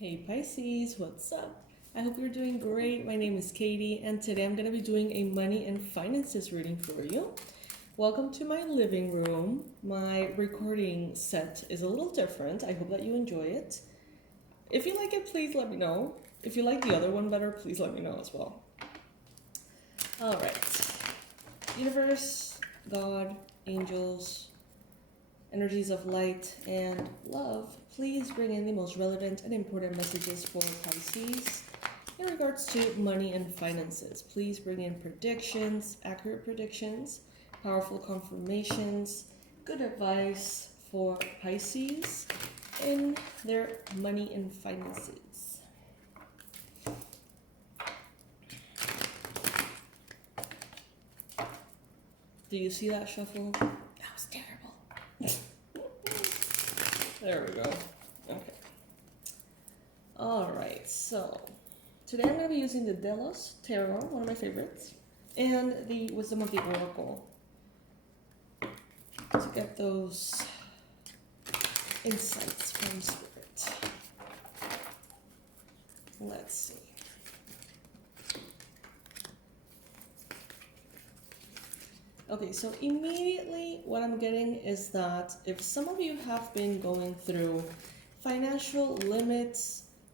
Hey Pisces, what's up? I hope you're doing great. My name is Katie, and today I'm going to be doing a money and finances reading for you. Welcome to my living room. My recording set is a little different. I hope that you enjoy it. If you like it, please let me know. If you like the other one better, please let me know as well. All right. Universe, God, angels, energies of light and love, please bring in the most relevant and important messages for Pisces in regards to money and finances. Please bring in predictions, accurate predictions, powerful confirmations, good advice for Pisces in their money and finances. Do you see that shuffle? That was terrible. There we go. Okay. All right. So today I'm going to be using the Delos Tarot, one of my favorites, and the Wisdom of the Oracle to get those insights from Spirit. Let's see. Okay, so immediately what I'm getting is that if some of you have been going through financial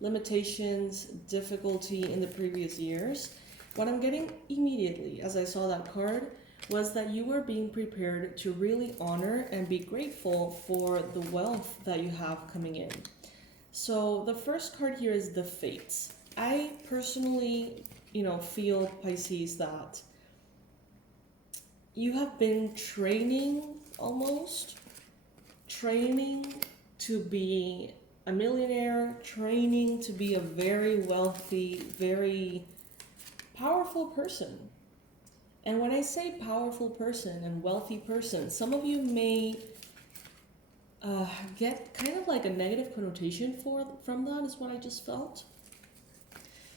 limitations, difficulty in the previous years, what I'm getting immediately as I saw that card was that you were being prepared to really honor and be grateful for the wealth that you have coming in. So the first card here is the Fates. I personally, feel, Pisces, that you have been training to be a millionaire, training to be a very wealthy, very powerful person. And when I say powerful person and wealthy person, some of you may get kind of like a negative connotation from that, is what I just felt.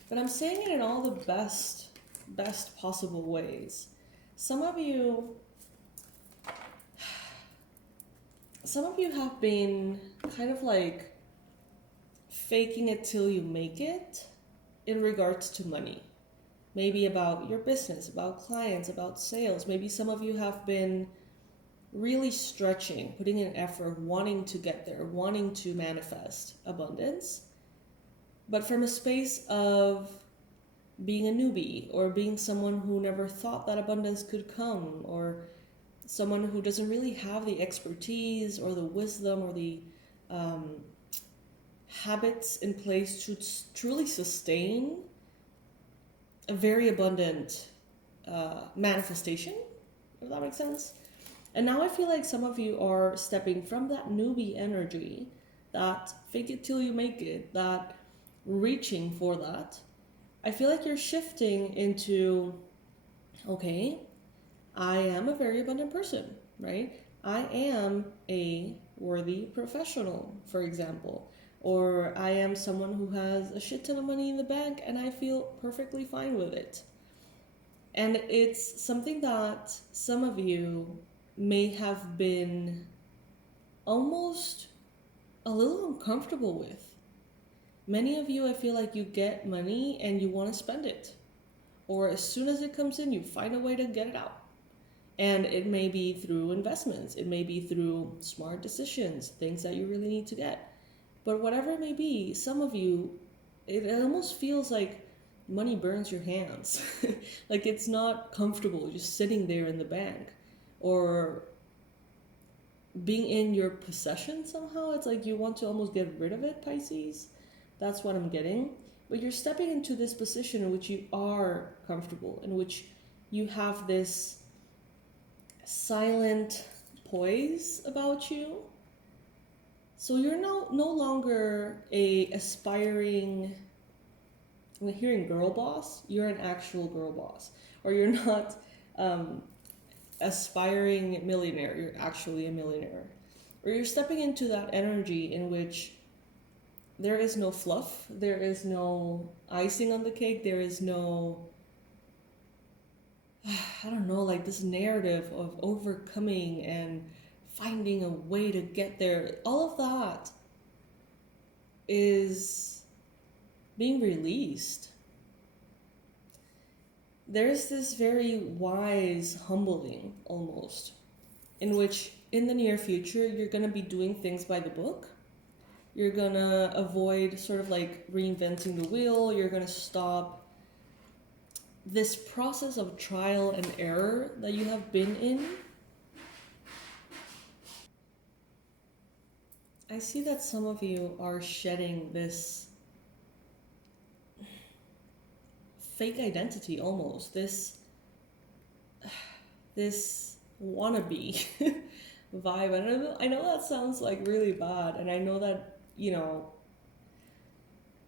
But I'm saying it in all the best possible ways. Some of you have been kind of like faking it till you make it in regards to money. Maybe about your business, about clients, about sales. Maybe some of you have been really stretching, putting in effort, wanting to get there, wanting to manifest abundance, but from a space of being a newbie, or being someone who never thought that abundance could come, or someone who doesn't really have the expertise or the wisdom or the habits in place to truly sustain a very abundant manifestation, if that makes sense. And now I feel like some of you are stepping from that newbie energy, that fake it till you make it, that reaching for that. I feel like you're shifting into, okay, I am a very abundant person, right? I am a worthy professional, for example, or I am someone who has a shit ton of money in the bank and I feel perfectly fine with it. And it's something that some of you may have been almost a little uncomfortable with. Many of you, I feel like you get money and you want to spend it. Or as soon as it comes in, you find a way to get it out. And it may be through investments. It may be through smart decisions, things that you really need to get. But whatever it may be, some of you, it almost feels like money burns your hands. Like it's not comfortable just sitting there in the bank. Or being in your possession somehow. It's like you want to almost get rid of it, Pisces. That's what I'm getting. But you're stepping into this position in which you are comfortable, in which you have this silent poise about you. So you're no longer a aspiring, I'm hearing girl boss, you're an actual girl boss. Or you're not aspiring millionaire, you're actually a millionaire. Or you're stepping into that energy in which there is no fluff, there is no icing on the cake, there is no, like this narrative of overcoming and finding a way to get there. All of that is being released. There's this very wise humbling almost, in which in the near future you're going to be doing things by the book. You're going to avoid sort of like reinventing the wheel. You're going to stop this process of trial and error that you have been in. I see that some of you are shedding this fake identity almost, this wannabe vibe. I know that sounds like really bad, and I know that, you know,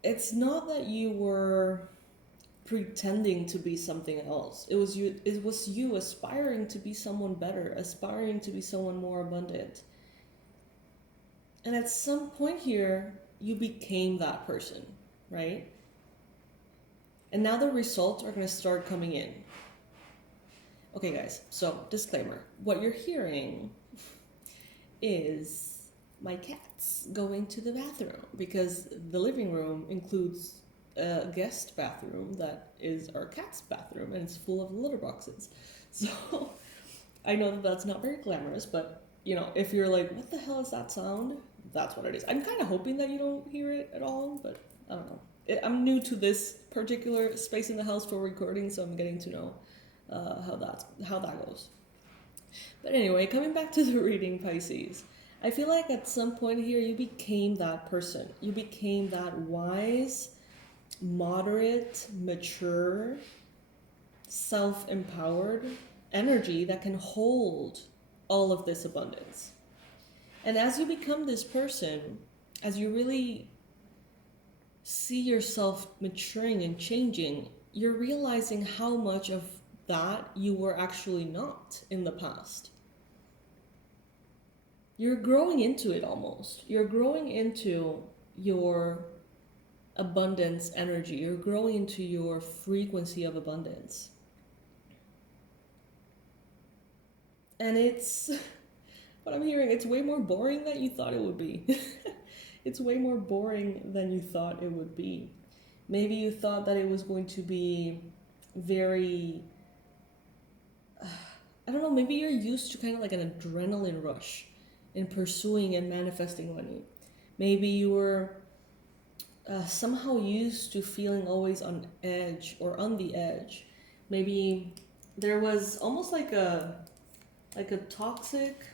it's not that you were pretending to be something else. It was you aspiring to be someone better, aspiring to be someone more abundant. And at some point here, you became that person, right? And now the results are going to start coming in. Okay, guys, so disclaimer. What you're hearing is my cats going to the bathroom, because the living room includes a guest bathroom that is our cat's bathroom, and it's full of litter boxes. So I know that that's not very glamorous, but you know, if you're like, what the hell is that sound? That's what it is. I'm kind of hoping that you don't hear it at all, but I don't know. I'm new to this particular space in the house for recording, so I'm getting to know how that goes. But anyway, coming back to the reading, Pisces, I feel like at some point here you became that person. You became that wise, moderate, mature, self-empowered energy that can hold all of this abundance. And as you become this person, as you really see yourself maturing and changing, you're realizing how much of that you were actually not in the past. You're growing into it almost. You're growing into your abundance energy. You're growing into your frequency of abundance. And it's, what I'm hearing, it's way more boring than you thought it would be. It's way more boring than you thought it would be. Maybe you thought that it was going to be very, I don't know, maybe you're used to kind of like an adrenaline rush in pursuing and manifesting money. Maybe you were somehow used to feeling always on edge or on the edge. Maybe there was almost like a toxic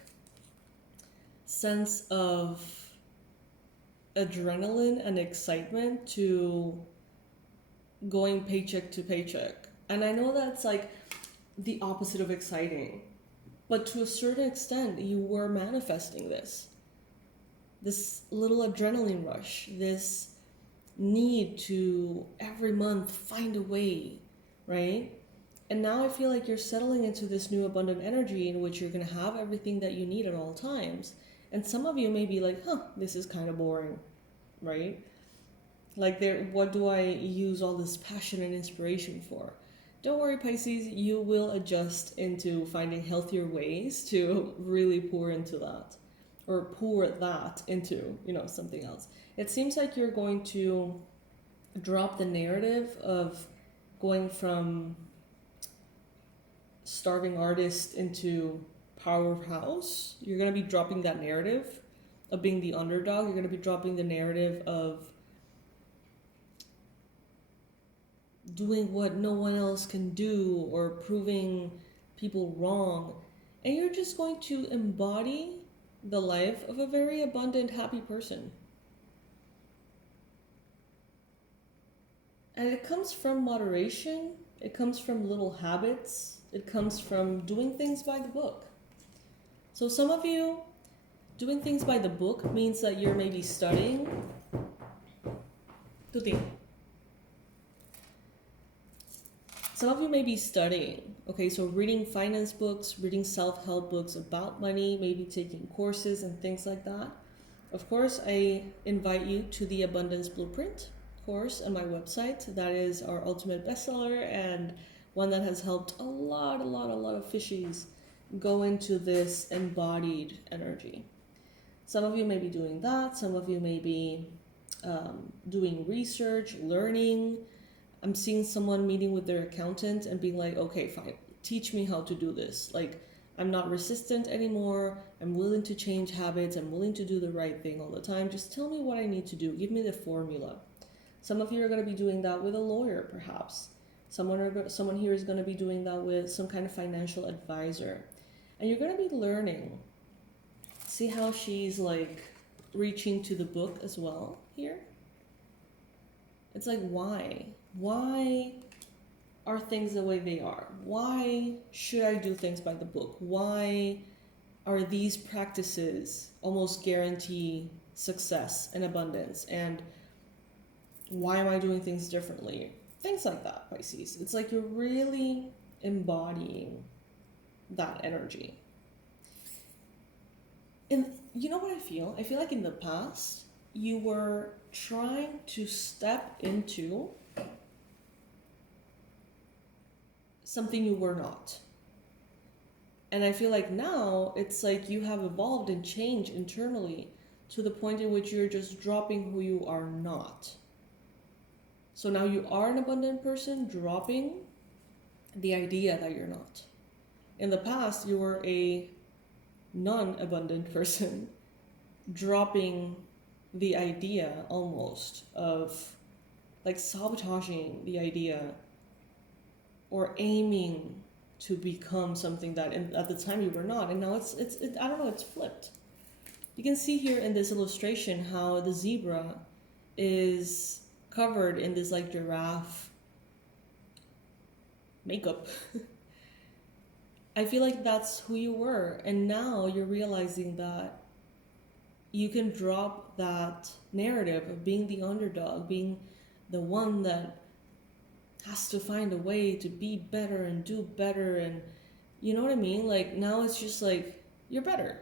sense of adrenaline and excitement to going paycheck to paycheck. And I know that's like the opposite of exciting, but to a certain extent you were manifesting this little adrenaline rush, this need to every month find a way, right? And now I feel like you're settling into this new abundant energy in which you're going to have everything that you need at all times. And some of you may be like, this is kind of boring, right? Like, what do I use all this passion and inspiration for? Don't worry, Pisces, you will adjust into finding healthier ways to really pour into that, or pour that into, something else. It seems like you're going to drop the narrative of going from starving artist into powerhouse. You're going to be dropping that narrative of being the underdog. You're going to be dropping the narrative of doing what no one else can do or proving people wrong. And you're just going to embody the life of a very abundant, happy person. And it comes from moderation. It comes from little habits. It comes from doing things by the book. So some of you, doing things by the book means that you're maybe studying. Some of you may be studying. Okay, so reading finance books, reading self-help books about money, maybe taking courses and things like that. Of course, I invite you to the Abundance Blueprint course on my website. That is our ultimate bestseller and one that has helped a lot of fishies go into this embodied energy. Some of you may be doing that. Some of you may be doing research, learning. I'm seeing someone meeting with their accountant and being like, okay, fine, teach me how to do this. Like, I'm not resistant anymore. I'm willing to change habits. I'm willing to do the right thing all the time. Just tell me what I need to do. Give me the formula. Some of you are going to be doing that with a lawyer, perhaps. Someone here is going to be doing that with some kind of financial advisor. And you're going to be learning. See how she's like reaching to the book as well here? It's like, why? Why are things the way they are? Why should I do things by the book? Why are these practices almost guarantee success and abundance? And why am I doing things differently? Things like that, Pisces. It's like you're really embodying that energy. And you know what I feel? I feel like in the past, you were trying to step into something you were not. And I feel like now it's like you have evolved and changed internally to the point in which you're just dropping who you are not. So now you are an abundant person, dropping the idea that you're not. In the past, you were a non-abundant person, dropping the idea almost of like sabotaging the idea or aiming to become something that at the time you were not. And now it's I don't know, it's flipped. You can see here in this illustration how the zebra is covered in this like giraffe makeup. I feel like that's who you were, and now you're realizing that you can drop that narrative of being the underdog, being the one that has to find a way to be better and do better, and you know what I mean? Like now it's just like, you're better.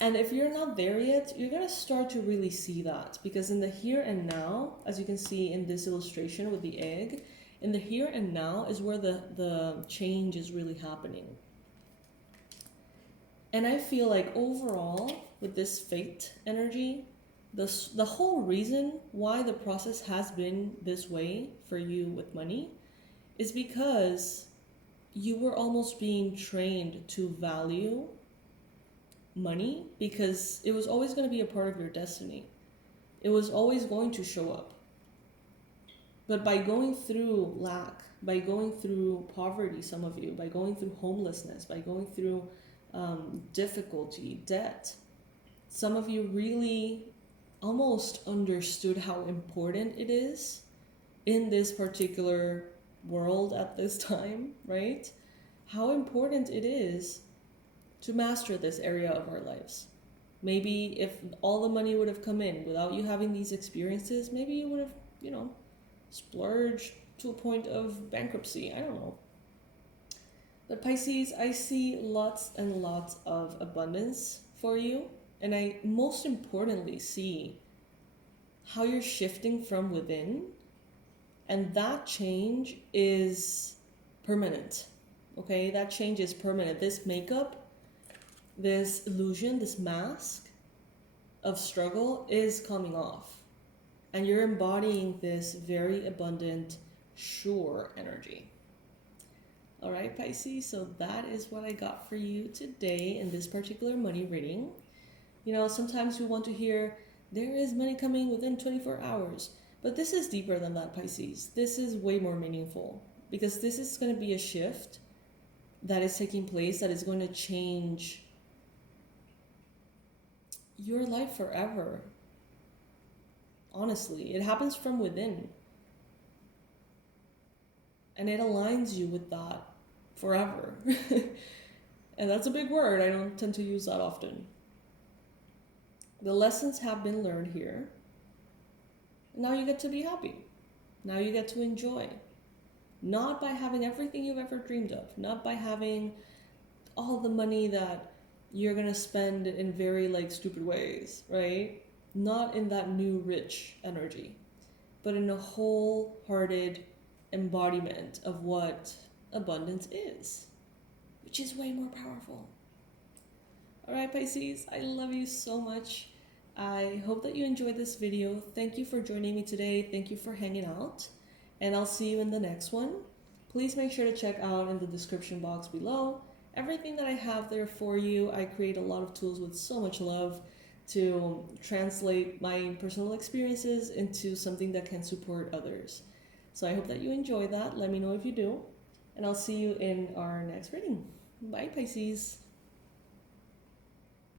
And if you're not there yet, you're gonna start to really see that, because in the here and now, as you can see in this illustration with the egg, in the here and now is where the change is really happening. And I feel like overall, with this fate energy, the whole reason why the process has been this way for you with money is because you were almost being trained to value money, because it was always going to be a part of your destiny. It was always going to show up. But by going through lack, by going through poverty, some of you, by going through homelessness, by going through difficulty, debt, some of you really almost understood how important it is in this particular world at this time, right? How important it is to master this area of our lives. Maybe if all the money would have come in without you having these experiences, maybe you would have, splurged to a point of bankruptcy. I don't know. But Pisces, I see lots and lots of abundance for you. And I most importantly see how you're shifting from within. And that change is permanent. Okay, that change is permanent. This makeup, this illusion, this mask of struggle is coming off. And you're embodying this very abundant, sure energy. All right, Pisces, so that is what I got for you today in this particular money reading. Sometimes we want to hear, there is money coming within 24 hours. But this is deeper than that, Pisces. This is way more meaningful, because this is going to be a shift that is taking place that is going to change your life forever. Honestly, it happens from within. And it aligns you with that forever. And that's a big word. I don't tend to use that often. The lessons have been learned here. Now you get to be happy. Now you get to enjoy. Not by having everything you've ever dreamed of. Not by having all the money that you're going to spend in very stupid ways, right? Not in that new rich energy, but in a wholehearted embodiment of what abundance is, which is way more powerful. All right, Pisces, I love you so much. I hope that you enjoyed this video. Thank you for joining me today. Thank you for hanging out. And I'll see you in the next one. Please make sure to check out in the description box below everything that I have there for you. I create a lot of tools with so much love to translate my personal experiences into something that can support others. So I hope that you enjoy that. Let me know if you do. And I'll see you in our next reading. Bye, Pisces.